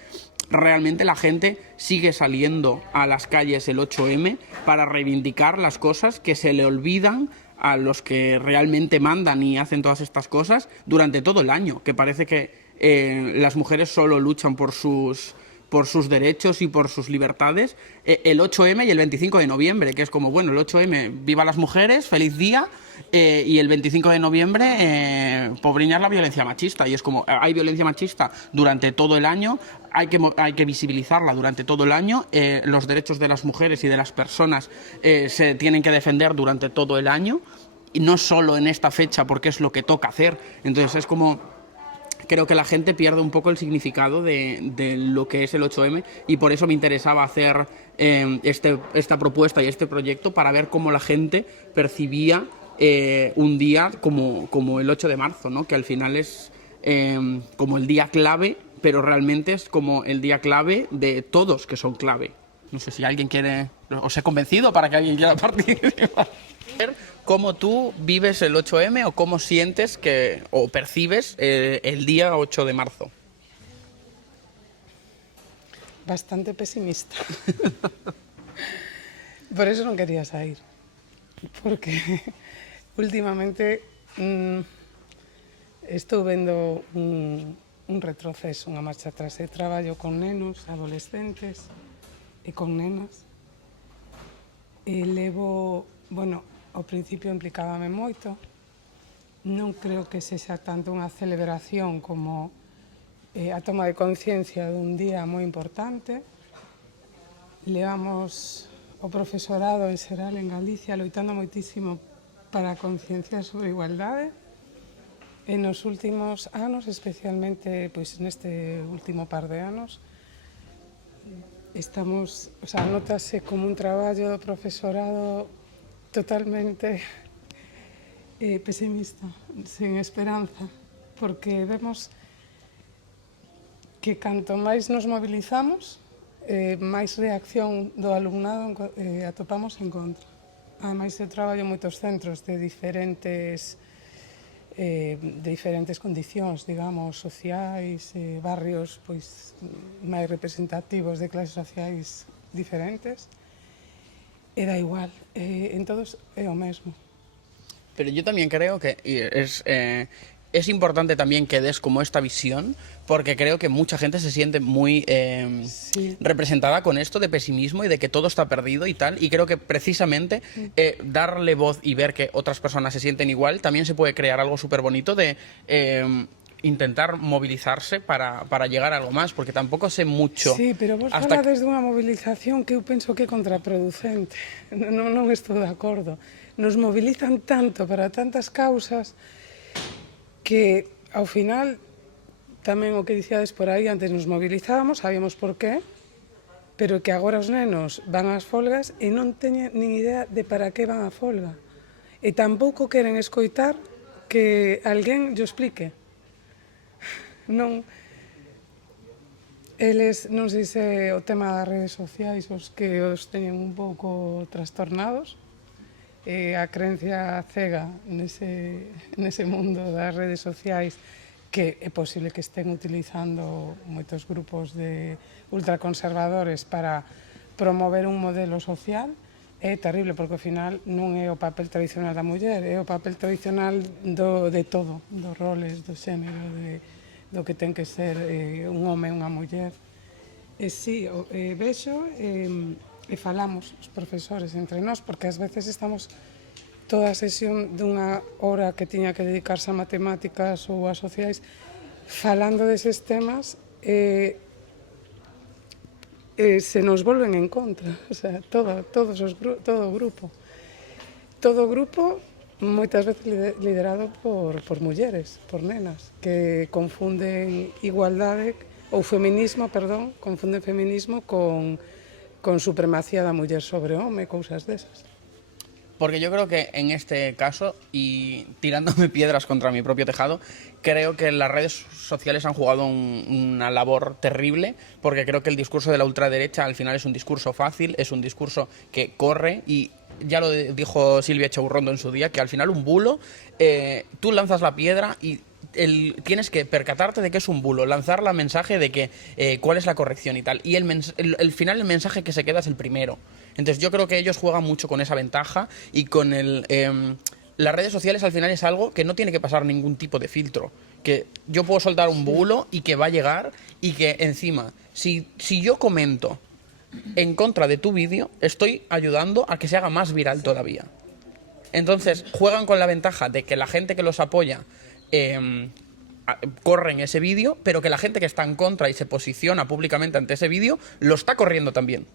realmente la gente sigue saliendo a las calles el 8M para reivindicar las cosas que se le olvidan a los que realmente mandan y hacen todas estas cosas durante todo el año, que parece que las mujeres solo luchan por sus por sus derechos y por sus libertades, el 8M y el 25 de noviembre, que es como, bueno, el 8M, viva las mujeres, feliz día, y el 25 de noviembre, pobriñar la violencia machista. Y es como, hay violencia machista durante todo el año, hay que visibilizarla durante todo el año, los derechos de las mujeres y de las personas se tienen que defender durante todo el año, y no solo en esta fecha, porque es lo que toca hacer. Entonces es como... Creo que la gente pierde un poco el significado de lo que es el 8M, y por eso me interesaba hacer esta propuesta y este proyecto, para ver cómo la gente percibía un día como el 8 de marzo, ¿no? Que al final es como el día clave, pero realmente es como el día clave de todos que son clave. No sé si alguien quiere... ¿Os he convencido para que alguien quiera participar? ¿Cómo tú vives el 8M o cómo sientes o percibes el día 8 de marzo? Bastante pesimista. Por eso non quería sair. Porque últimamente estou vendo un retroceso, unha marcha atrás. Traballo con nenos, adolescentes e con nenas. E levo, bueno, ao principio implicábame moito. Non creo que sexa tanto unha celebración como a toma de conciencia dun día moi importante. Levamos o profesorado en xeral en Galicia loitando moitísimo para concienciar sobre a igualdade. E nos últimos anos, especialmente pois neste último par de anos, estamos, o sea, notase como un traballo do profesorado totalmente pesimista, sin esperanza, porque vemos que canto máis nos mobilizamos, máis reacción do alumnado atopamos en contra. Ademais, eu traballo en moitos centros de diferentes condicións, digamos, sociais, barrios pois máis representativos de clases sociais diferentes. E da igual, en todos é o mesmo. Pero yo también creo que es importante también que des como esta visión, porque creo que mucha gente se siente muy representada con esto de pesimismo y de que todo está perdido y tal, y creo que precisamente darle voz y ver que otras personas se sienten igual, también se puede crear algo súper bonito de... intentar movilizarse para llegar a algo más, porque tampoco sé mucho. Sí, pero vos falades dunha movilización que eu penso que é contraproducente. Non estou de acordo. Nos movilizan tanto para tantas causas que, ao final, tamén o que dicíades por aí, antes nos movilizábamos, sabíamos por qué, pero que agora os nenos van ás folgas e non teñen nin idea de para que van á folga. E tampouco queren escoitar que alguén llo explique. Non, eles, non sei se o tema das redes sociais os que os teñen un pouco trastornados, a creencia cega nese mundo das redes sociais, que é posible que estén utilizando moitos grupos de ultraconservadores para promover un modelo social, é terrible, porque ao final non é o papel tradicional da muller, é o papel tradicional de todo, dos roles, do xénero, do que ten que ser un home e unha muller. E si, vexo e falamos os profesores entre nós, porque ás veces estamos toda a sesión dunha hora que tiña que dedicarse a matemáticas ou a sociais falando deses temas e se nos volven en contra, o sea, todo o grupo. Todo o grupo moitas veces liderado por mulleres, por nenas, que confunden igualdade ou feminismo, perdón, confunden feminismo con supremacía da muller sobre o home, cousas desas. Porque yo creo que en este caso, y tirándome piedras contra mi propio tejado, creo que las redes sociales han jugado una labor terrible, porque creo que el discurso de la ultraderecha al final es un discurso fácil, es un discurso que corre, y ya lo dijo Silvia Echeburrondo en su día, que al final un bulo, tú lanzas la piedra y tienes que percatarte de que es un bulo, lanzar el mensaje de que cuál es la corrección y tal, y al final el mensaje que se queda es el primero. Entonces yo creo que ellos juegan mucho con esa ventaja y con las redes sociales al final es algo que no tiene que pasar ningún tipo de filtro, que yo puedo soltar un bulo y que va a llegar, y que encima, Si yo comento en contra de tu vídeo, estoy ayudando a que se haga más viral todavía. Entonces, juegan con la ventaja de que la gente que los apoya corren ese vídeo, pero que la gente que está en contra y se posiciona públicamente ante ese vídeo, lo está corriendo también.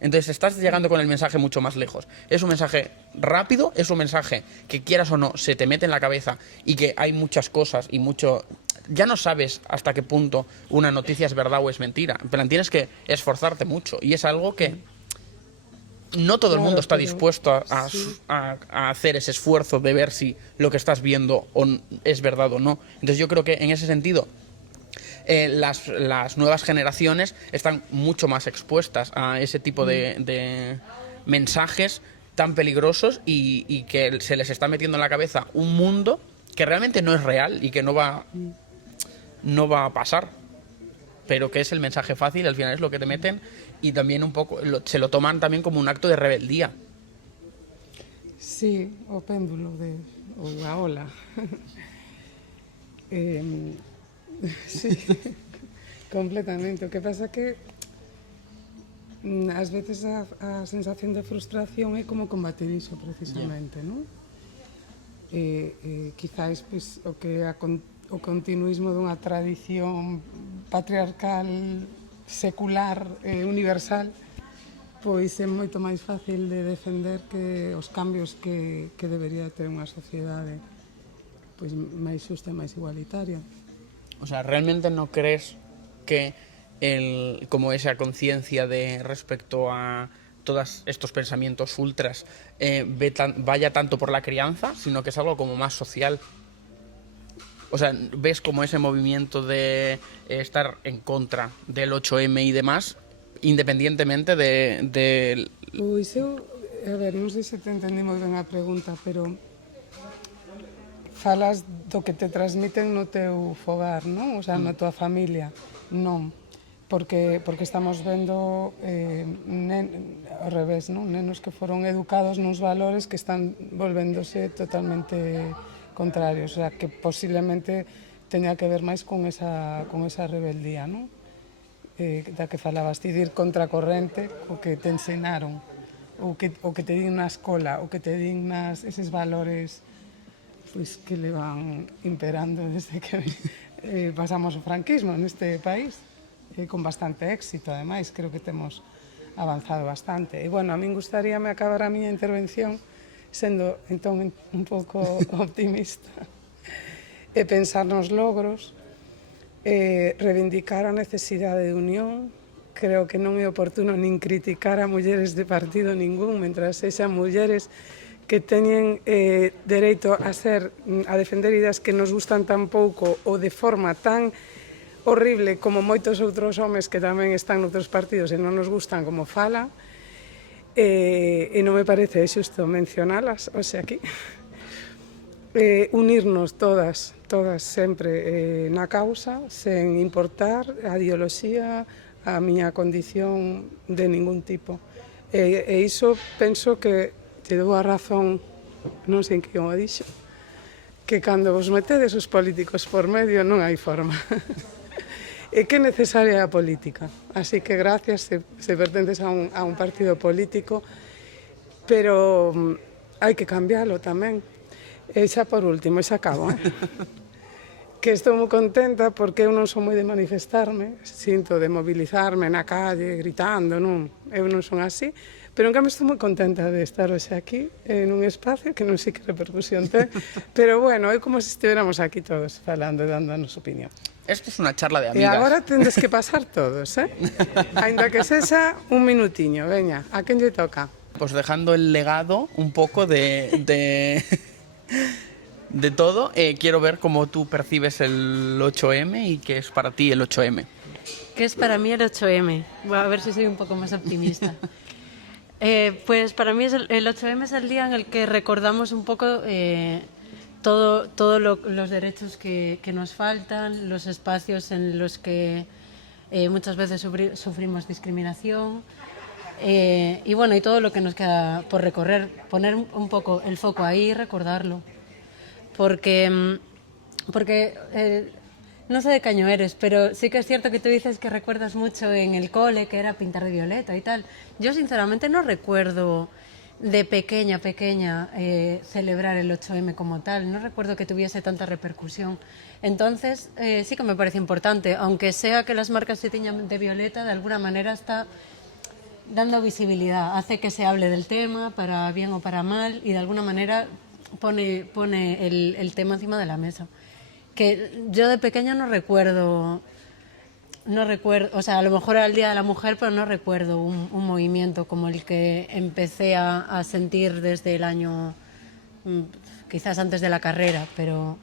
Entonces estás llegando con el mensaje mucho más lejos. Es un mensaje rápido, es un mensaje que quieras o no se te mete en la cabeza y que hay muchas cosas y mucho... Ya no sabes hasta qué punto una noticia es verdad o es mentira. En plan, tienes que esforzarte mucho y es algo que no todo el mundo está dispuesto a hacer ese esfuerzo de ver si lo que estás viendo es verdad o no. Entonces yo creo que en ese sentido las nuevas generaciones están mucho más expuestas a ese tipo de mensajes tan peligrosos y que se les está metiendo en la cabeza un mundo que realmente no es real y que no va a pasar, pero que es el mensaje fácil, al final es lo que te meten y también un poco se lo toman también como un acto de rebeldía. Sí, o péndulo ou a ola. Sí, completamente. O que pasa que ás veces a sensación de frustración é como combatir iso precisamente, non? Quizáis pois, o continuismo dunha tradición patriarcal, secular, universal, pois é moito máis fácil de defender que os cambios que debería ter unha sociedade pois máis xusta e máis igualitaria. O sea, ¿realmente no crees que como esa conciencia de respecto a todos estos pensamientos ultras vaya tanto por la crianza, sino que es algo como más social? O sea, ¿ves como ese movimiento de estar en contra del 8M y demás, independientemente de... Pois eu, a ver, non sei se te entendí moi ben a pregunta, pero falas do que te transmiten no teu fogar, non? O sea, na tua familia. Non, porque estamos vendo ao revés, non? Nenos que foron educados nuns valores que están volvéndose totalmente contrarios, o sea, que posiblemente teña que ver máis con esa rebeldía, non? Da que falabas, ti de ir contracorrente o que te ensinaron, o que te din na escola, o que te din eses valores pois que le van imperando desde que pasamos o franquismo neste país, con bastante éxito, ademais, creo que temos avanzado bastante. E, bueno, a min gustaríame acabar a miña intervención sendo, entón, un pouco optimista e pensar nos logros, reivindicar a necesidade de unión. Creo que non é oportuno nin criticar a mulleres de partido ningún, mentras sexan mulleres que teñen dereito a defender ideas que nos gustan tan pouco ou de forma tan horrible como moitos outros homes que tamén están noutros partidos e non nos gustan como falan, e non me parece xusto mencionalas, o sea, aquí. Unirnos todas sempre na causa, sen importar a ideoloxía, a miña condición de ningún tipo. E iso penso que te dou a razón, non sei que o dixo, que cando vos metedes os políticos por medio non hai forma. E que necesaria é a política. Así que gracias se pertences a un partido político, pero hai que cambiálo tamén. E xa por último, e xa acabo, que estou moi contenta porque eu non sou moi de manifestarme, sinto de mobilizarme na calle, gritando, non, eu non son así, pero en cambio estou moi contenta de estar hoxe aquí, en un espacio que non sei que repercusión ten, pero bueno, é como se estiveramos aquí todos falando e dando a nosa opinión. Esto es una charla de amigas. E agora tendes que pasar todos, Ainda que sexa un minutiño, veña, a quen lle toca? Pues dejando el legado un poco de todo, quiero ver cómo tú percibes el 8M y qué es para ti el 8M. ¿Qué es para mí el 8M? Voy a ver si soy un poco más optimista. Pues para mí el 8M es el día en el que recordamos un poco todos los derechos que nos faltan, los espacios en los que muchas veces sufrimos discriminación y bueno, y todo lo que nos queda por recorrer, poner un poco el foco ahí y recordarlo. Porque No sé de qué año eres, pero sí que es cierto que tú dices que recuerdas mucho en el cole, que era pintar de violeta y tal. Yo sinceramente no recuerdo de pequeña celebrar el 8M como tal. No recuerdo que tuviese tanta repercusión. Entonces sí que me parece importante, aunque sea que las marcas se tiñan de violeta, de alguna manera está dando visibilidad, hace que se hable del tema, para bien o para mal, y de alguna manera pone el tema encima de la mesa. Que yo de pequeña no recuerdo, o sea, a lo mejor era el Día de la Mujer, pero no recuerdo un movimiento como el que empecé a sentir desde el año, quizás antes de la carrera, pero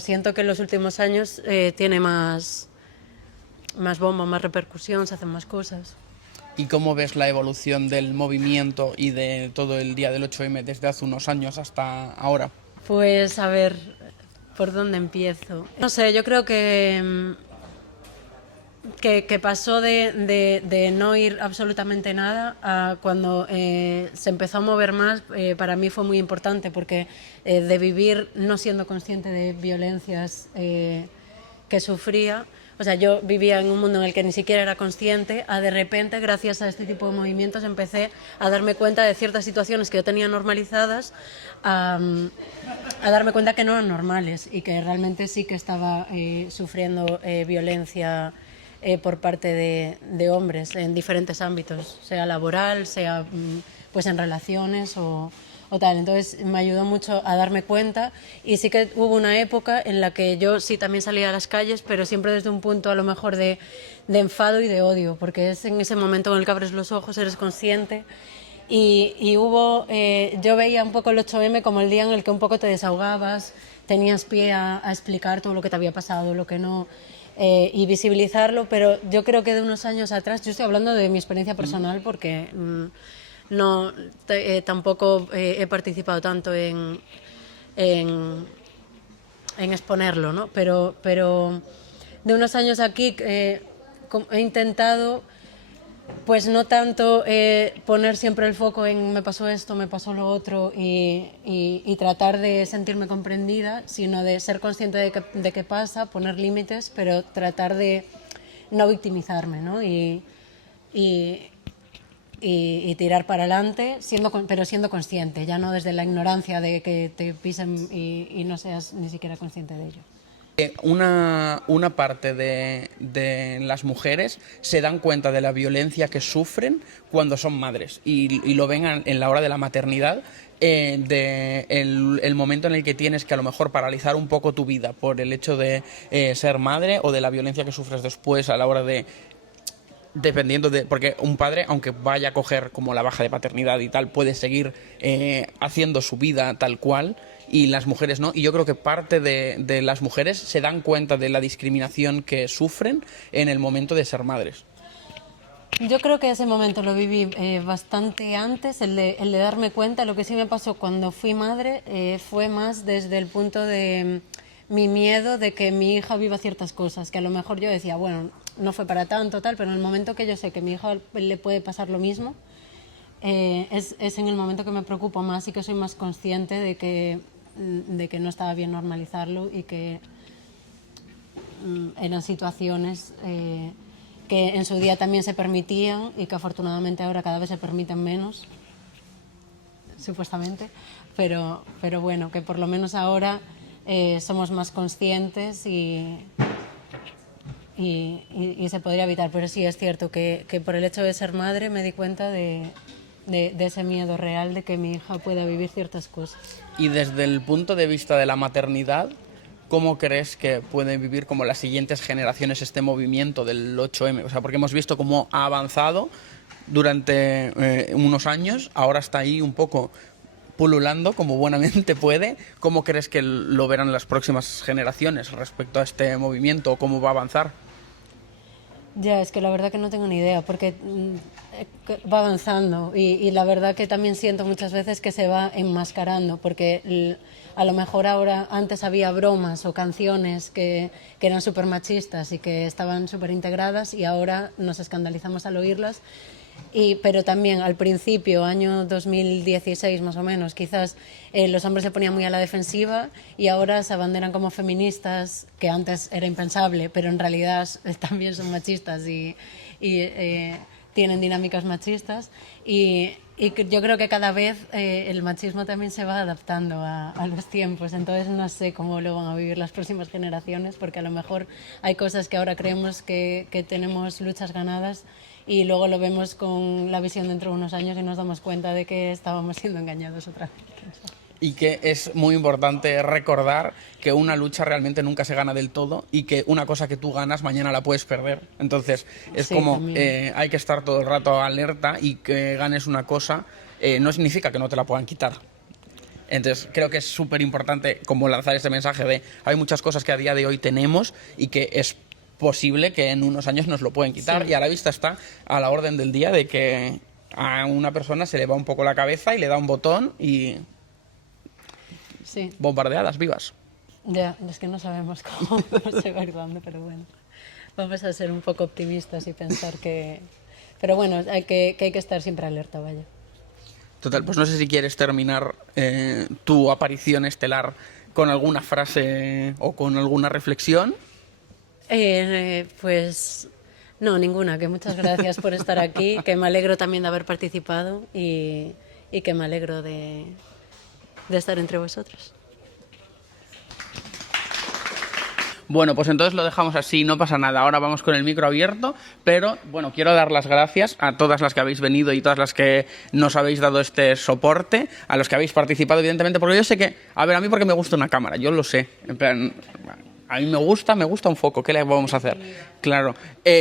siento que en los últimos años tiene más bomba, más repercusión, se hacen más cosas. ¿Y cómo ves la evolución del movimiento y de todo el día del 8M desde hace unos años hasta ahora? Pues a ver, ¿por dónde empiezo? No sé, yo creo que pasó de no ir absolutamente nada a cuando se empezó a mover más. Para mí fue muy importante porque de vivir no siendo consciente de violencias que sufría. O sea, yo vivía en un mundo en el que ni siquiera era consciente, a de repente, gracias a este tipo de movimientos, empecé a darme cuenta de ciertas situaciones que yo tenía normalizadas, a darme cuenta que no eran normales y que realmente sí que estaba sufriendo violencia por parte de hombres en diferentes ámbitos, sea laboral, sea pues en relaciones o tal. Entonces me ayudó mucho a darme cuenta, y sí que hubo una época en la que yo sí también salía a las calles, pero siempre desde un punto a lo mejor de enfado y de odio, porque es en ese momento en el que abres los ojos, eres consciente, y hubo, yo veía un poco el 8M como el día en el que un poco te desahogabas, tenías pie a explicar todo lo que te había pasado, lo que no, y visibilizarlo, pero yo creo que de unos años atrás, yo estoy hablando de mi experiencia personal porque no, tampoco he participado tanto en exponerlo, ¿no? Pero de unos años aquí he intentado, pues no tanto poner siempre el foco en me pasó esto, me pasó lo otro y tratar de sentirme comprendida, sino de ser consciente de qué pasa, poner límites, pero tratar de no victimizarme, ¿no? Y tirar para adelante, pero siendo consciente, ya no desde la ignorancia de que te pisen y no seas ni siquiera consciente de ello. Una parte de las mujeres se dan cuenta de la violencia que sufren cuando son madres y lo ven en la hora de la maternidad, el momento en el que tienes que a lo mejor paralizar un poco tu vida por el hecho de ser madre, o de la violencia que sufres después a la hora de... Dependiendo de... Porque un padre, aunque vaya a coger como la baja de paternidad y tal, puede seguir haciendo su vida tal cual, y las mujeres no. Y yo creo que parte de las mujeres se dan cuenta de la discriminación que sufren en el momento de ser madres. Yo creo que ese momento lo viví bastante antes, el de darme cuenta. Lo que sí me pasó cuando fui madre fue más desde el punto de mi miedo de que mi hija viva ciertas cosas, que a lo mejor yo decía, bueno, no fue para tanto, tal, pero en el momento que yo sé que a mi hija le puede pasar lo mismo, es en el momento que me preocupo más y que soy más consciente de que no estaba bien normalizarlo y que eran situaciones que en su día también se permitían y que afortunadamente ahora cada vez se permiten menos, supuestamente, pero bueno, que por lo menos ahora somos más conscientes y se podría evitar. Pero sí es cierto que por el hecho de ser madre me di cuenta de ese miedo real de que mi hija pueda vivir ciertas cosas. Y desde el punto de vista de la maternidad, ¿cómo crees que pueden vivir como las siguientes generaciones este movimiento del 8M? O sea, porque hemos visto cómo ha avanzado durante unos años, ahora está ahí un poco pululando como buenamente puede. ¿Cómo crees que lo verán las próximas generaciones respecto a este movimiento? ¿Cómo va a avanzar? Ya, es que la verdad que no tengo ni idea, porque va avanzando y la verdad que también siento muchas veces que se va enmascarando, porque a lo mejor ahora, antes había bromas o canciones que eran súper machistas y que estaban súper integradas, y ahora nos escandalizamos al oírlas. Pero también al principio, año 2016 más o menos, quizás los hombres se ponían muy a la defensiva y ahora se abanderan como feministas, que antes era impensable, pero en realidad también son machistas y tienen dinámicas machistas. Y yo creo que cada vez el machismo también se va adaptando a los tiempos, entonces no sé cómo lo van a vivir las próximas generaciones, porque a lo mejor hay cosas que ahora creemos que tenemos luchas ganadas y luego lo vemos con la visión dentro de unos años y nos damos cuenta de que estábamos siendo engañados otra vez. Y que es muy importante recordar que una lucha realmente nunca se gana del todo y que una cosa que tú ganas mañana la puedes perder. Entonces es sí, como hay que estar todo el rato alerta, y que ganes una cosa no significa que no te la puedan quitar. Entonces creo que es súper importante como lanzar este mensaje de hay muchas cosas que a día de hoy tenemos y que es posible que en unos años nos lo pueden quitar, sí. Y a la vista está, a la orden del día, de que a una persona se le va un poco la cabeza y le da un botón y... Sí. Bombardeadas vivas. Ya, es que no sabemos cómo se va a ir dando, pero bueno, vamos a ser un poco optimistas y pensar que... Pero bueno, que hay que estar siempre alerta, vaya. Total, pues no sé si quieres terminar tu aparición estelar con alguna frase o con alguna reflexión. Pues no, ninguna, que muchas gracias por estar aquí, que me alegro también de haber participado y que me alegro de estar entre vosotros. Bueno, pues entonces lo dejamos así, no pasa nada. Ahora vamos con el micro abierto, pero bueno, quiero dar las gracias a todas las que habéis venido y todas las que nos habéis dado este soporte, a los que habéis participado, evidentemente, porque yo sé que, a ver, a mí porque me gusta una cámara, yo lo sé, en plan... A mí me gusta un foco, ¿qué le vamos a hacer? Claro,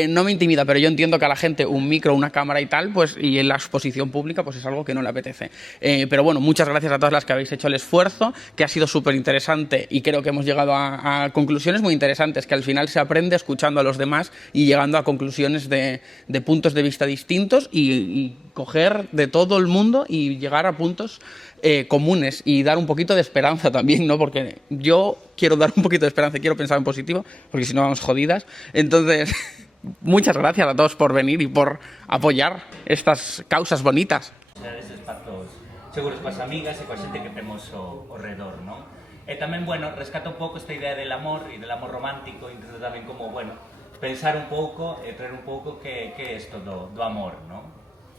no me intimida, pero yo entiendo que a la gente un micro, una cámara y tal, pues, y en la exposición pública, pues es algo que no le apetece. Pero bueno, muchas gracias a todas las que habéis hecho el esfuerzo, que ha sido súper interesante, y creo que hemos llegado a conclusiones muy interesantes, que al final se aprende escuchando a los demás y llegando a conclusiones de puntos de vista distintos y coger de todo el mundo y llegar a puntos comunes y dar un poquito de esperanza también, ¿no? Porque yo quiero dar un poquito de esperanza y quiero pensar en positivo, porque si no vamos jodidas. Entonces, muchas gracias a todos por venir y por apoyar estas causas bonitas. Esos pactos seguros coas amigas e coa xente que temos ao redor, non? E tamén, bueno, rescata un pouco esta idea del amor e del amor romántico, intento tamén como, bueno, pensar un pouco e traer un pouco que é isto do amor, non?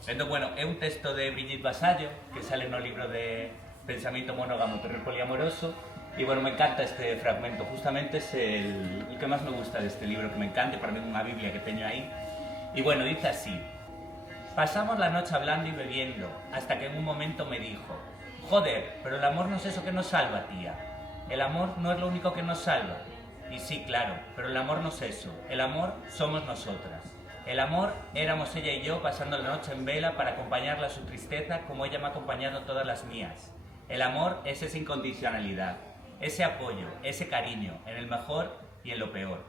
Entón, bueno, é un texto de Brigitte Vasallo que sale no libro de Pensamiento monógamo, terror poliamoroso, y bueno, me encanta este fragmento, justamente es el que más me gusta de este libro, que me encanta, para mí es una Biblia que tengo ahí. Y bueno, dice así: pasamos la noche hablando y bebiendo, hasta que en un momento me dijo: joder, pero el amor no es eso que nos salva, tía. El amor no es lo único que nos salva. Y sí, claro, pero el amor no es eso, el amor somos nosotras. El amor éramos ella y yo pasando la noche en vela para acompañarla a su tristeza como ella me ha acompañado todas las mías. El amor es esa incondicionalidad, ese apoyo, ese cariño, en el mejor y en lo peor.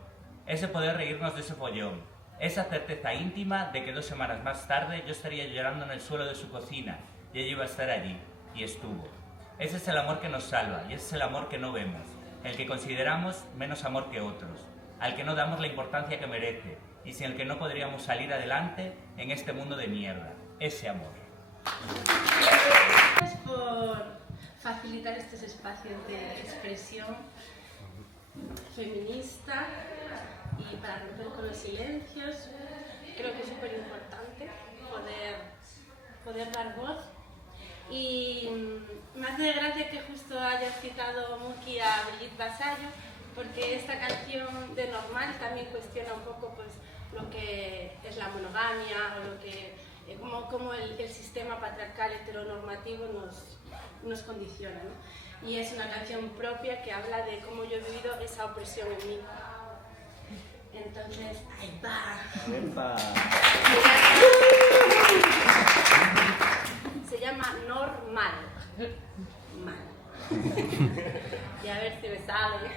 Ese poder reírnos de ese follón, esa certeza íntima de que 2 semanas más tarde yo estaría llorando en el suelo de su cocina y ella iba a estar allí, y estuvo. Ese es el amor que nos salva y ese es el amor que no vemos, el que consideramos menos amor que otros, al que no damos la importancia que merece, y sin el que no podríamos salir adelante en este mundo de mierda, ese amor. Gracias por facilitar estos espacios de expresión feminista y para romper con los silencios. Creo que es súper importante poder dar voz. Y me hace gracia que justo hayas citado, Muki, a Brigitte Vasallo, porque esta canción de Normal también cuestiona un poco pues, lo que es la monogamia o lo que, cómo el sistema patriarcal heteronormativo nos condiciona, ¿no? Y es una canción propia que habla de cómo yo he vivido esa opresión en mí. Entonces, ahí va. Se llama Normal. Mal. Y a ver si me sale.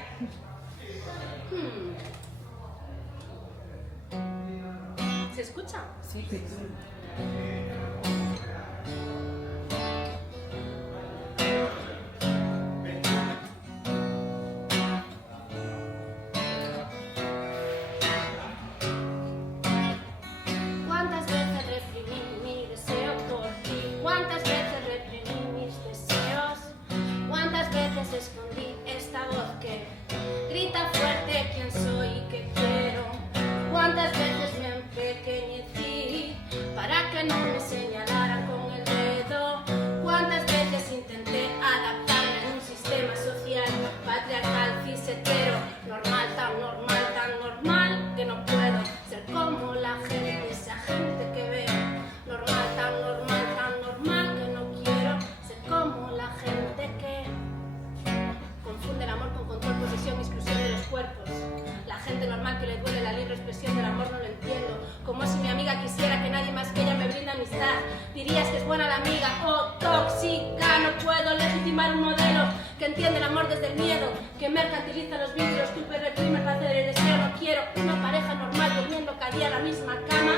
¿Se escucha? Sí. ¿Cuántas veces reprimí mi o tóxica. No puedo legitimar un modelo que entiende el amor desde el miedo, que mercantiliza los vínculos, culpa y reprime el placer y el deseo. No quiero una pareja normal durmiendo cada día en la misma cama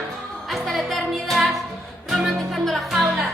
hasta la eternidad, romantizando la jaula,